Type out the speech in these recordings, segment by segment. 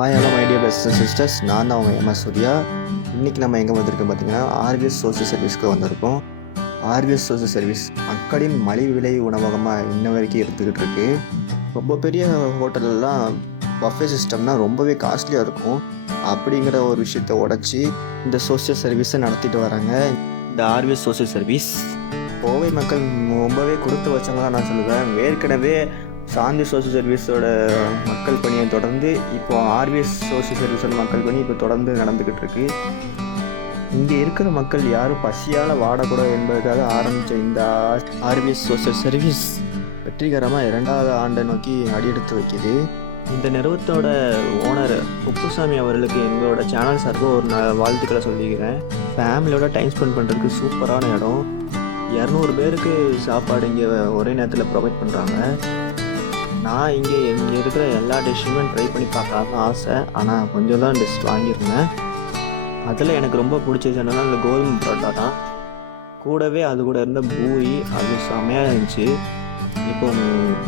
Hi hello my dear brothers and sisters, நான் தான் அவங்க எம்எஸ் சூர்யா. இன்றைக்கி நம்ம எங்கே வந்திருக்கோம் பார்த்தீங்கன்னா, ஆர்விஎஸ் சோசியல் சர்வீஸ்க்கு வந்திருக்கோம். ஆர்விஎஸ் சோசியல் சர்வீஸ் மக்களின் மலிவு விலை உணவகமாக இன்ன வரைக்கும் இருந்துக்கிட்டு இருக்குது. ரொம்ப பெரிய ஹோட்டல்லாம் பஃபே சிஸ்டம்னா ரொம்பவே காஸ்ட்லியாக இருக்கும். அப்படிங்கிற ஒரு விஷயத்தை உடச்சி இந்த சோசியல் சர்வீஸை நடத்திட்டு வராங்க. இந்த ஆர்விஎஸ் சோசியல் சர்வீஸ் கோவை மக்கள் ரொம்பவே கொடுத்து வச்சவங்களாம் நான் சொல்லுவேன். ஏற்கனவே சாந்தி சோசியல் சர்வீஸோட மக்கள் பணியை தொடர்ந்து இப்போ ஆர்விஎஸ் சோசியல் சர்வீஸோட மக்கள் பணி இப்போ தொடர்ந்து நடந்துக்கிட்டு இருக்கு. இங்கே இருக்கிற மக்கள் யாரும் பசியால் வாடக்கூடாது என்பதற்காக ஆரம்பித்த இந்த ஆர்விஎஸ் சோசியல் சர்வீஸ் வெற்றிகரமாக 2வது ஆண்டை நோக்கி அடியெடுத்து வைக்கிது. இந்த நிறுவனத்தோட ஓனர் குப்புசாமி அவர்களுக்கு எங்களோட சேனல் சார்பாக ஒரு வாழ்த்துக்களை சொல்லிக்கிறேன். ஃபேமிலியோட டைம் ஸ்பெண்ட் பண்ணுறதுக்கு சூப்பரான இடம். 200 பேருக்கு சாப்பாடு இங்கே ஒரே நேரத்தில் ப்ரொவைட் பண்ணுறாங்க. நான் இங்கே இருக்கிற எல்லா டிஷ்ஷுமே ட்ரை பண்ணி பார்க்கலாம்னு ஆசை. ஆனால் கொஞ்சம் தான் டிஷ் வாங்கியிருந்தேன். அதில் எனக்கு ரொம்ப பிடிச்சது என்னென்னா இந்த கோதுமை பரோட்டா தான். கூடவே அது கூட இருந்த பூரி, அது செமையாக இருந்துச்சு. இப்போ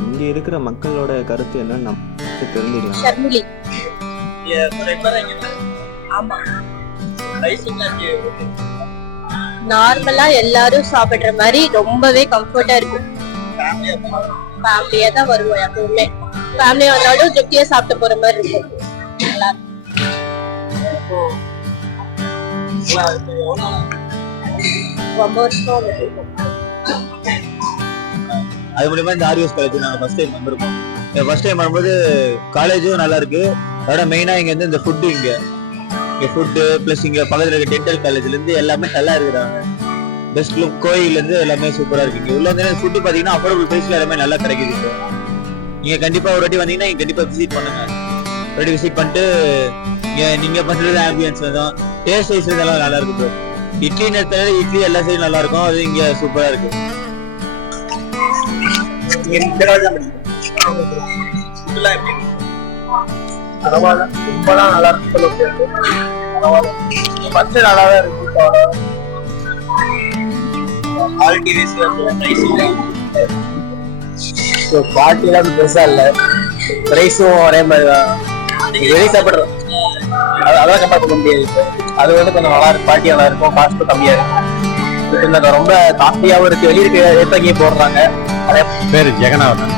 இங்கே இருக்கிற மக்களோட கருத்து என்னன்னு நமக்கு தெரிஞ்சுக்கலாம். நார்மலா எல்லாரும் சாப்பிடுற மாதிரி ரொம்பவே கம்ஃபர்ட்டா இருக்கும். ஃபேமிலியா தான் வருவோம். எப்பவுமே ஃபேமிலியா வந்தாலும் திருப்தியா சாப்பிட்டு போற மாதிரி இருக்கும். நல்லா ரொம்ப வருஷம் அது மூலமா இந்த ஆர்விஎஸ் காலேஜ் நாங்கள் ஃபர்ஸ்ட் டைம் வந்திருக்கோம். ஃபர்ஸ்ட் டைம் வரும்போது காலேஜும் நல்லா இருக்கு. அதோட மெயினா இங்க வந்து இந்த ஃபுட்டு இங்க ஃபுட்டு பிளஸ் இங்க பக்கத்துல இருக்க டென்டல் காலேஜ்ல இருந்து எல்லாமே நல்லா இருக்கிறாங்க. பெஸ்ட் லுக் கோயில்ல இருந்து எல்லாமே சூப்பரா இருக்கு. இங்க உள்ள வந்து ஃபுட்டு பாத்தீங்கன்னா அஃபோர்டபுள் பிரைஸ்ல எல்லாமே நல்லா கிடைக்குது. நீங்க கண்டிப்பா ஒரு வாட்டி வந்தீங்கன்னா நீங்க கண்டிப்பா விசிட் பண்ணுங்க. ஒரு வாட்டி விசிட் பண்ணிட்டு நீங்க பண்றது ஆம்பியன்ஸ் தான் டேஸ்ட் வைஸ் எல்லாம் நல்லா இருக்கு. இட்லி நேரத்துல இட்லி எல்லா சைடும் நல்லா இருக்கும். அது இங்க சூப்பரா இருக்கு. நல்லா குவாலிட்டிலாம் பெருசா இல்ல, பிரைஸும் ஒரே மாதிரி தான். வெளியே சாப்பிடுறோம் அதான் கம்பேர் பண்ண முடியாது. அது வந்து கொஞ்சம் நல்லா இருக்கும், குவாலிட்டி நல்லா இருக்கும், காஸ்ட்டும் கம்மியா இருக்கும். ரொம்ப காஸ்ட்லியாவும் இருக்கு. வெளியே இருக்க ஏத்தங்கியே போடுறாங்க. அதே பேரு ஜெகநாதன்.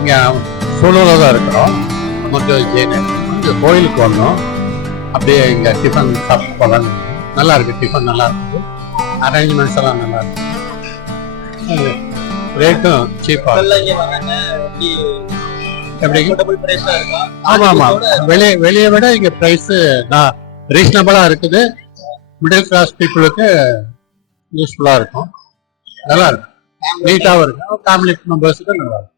இங்க சூழல தான் இருக்கிறோம். கொஞ்சம் கோயிலுக்கு வந்தோம். அப்படியே இங்க டிஃபன் சாப்பிட்டு போகலாம். நல்லா இருக்கு, டிஃபன் நல்லா இருக்கு, அரேஞ்ச்மெண்ட்ஸ் எல்லாம் நல்லா இருக்கு, ரேட்டும் சீப்பா. ஆமா ஆமா, வெளியே விட இங்க பிரைஸ் ரீசனபிளா இருக்குது. மிடில் கிளாஸ் பீப்புளுக்கு யூஸ்ஃபுல்லா இருக்கும். நல்லா இருக்கு, நீட்டாவும் இருக்கு, ஃபேமிலி மெம்பர்ஸுக்கு நல்லா இருக்கும்.